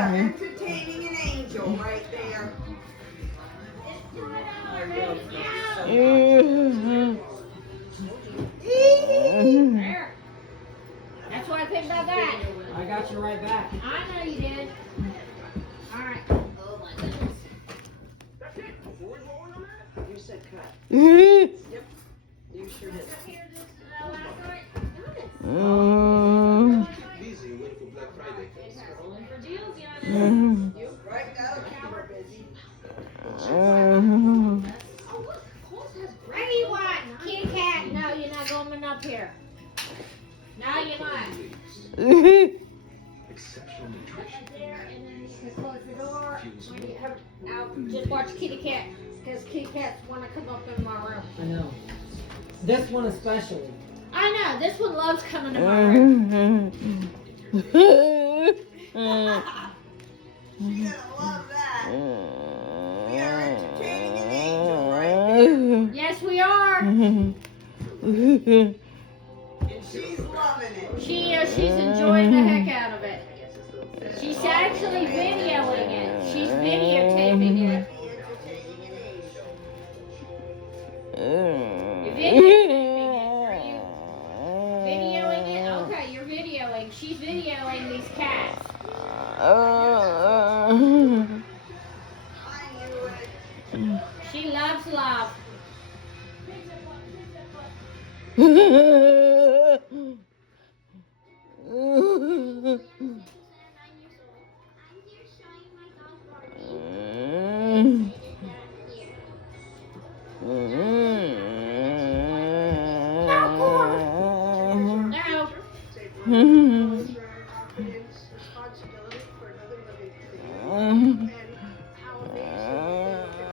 Yeah, entertaining an angel right there. There. That's what I think about that. I got you right back. I know you did. All right. Oh my goodness. You said cut. Mm. Yep. You sure did. Busy went for Black Friday. Scrolling for deals, Yana. You right now, camera busy. Oh, look. Coles has great. What do you want? Kitty cat. No, you're not going up here. No, you're not. Exceptional nutrition. There, and then you can close the door. When you have out, just watch kitty cat. Because kitty cats want to come up in my room. I know. This one especially. I know. This one loves coming to my room. She's gonna love that. We are entertaining an angel right Yes, we are. there. And she's loving it. She's enjoying the heck out of it. She's actually videoing it. She's videotaping it. You're videotaping it. Are you videoing it? Okay, you're videoing. She's videoing these cats.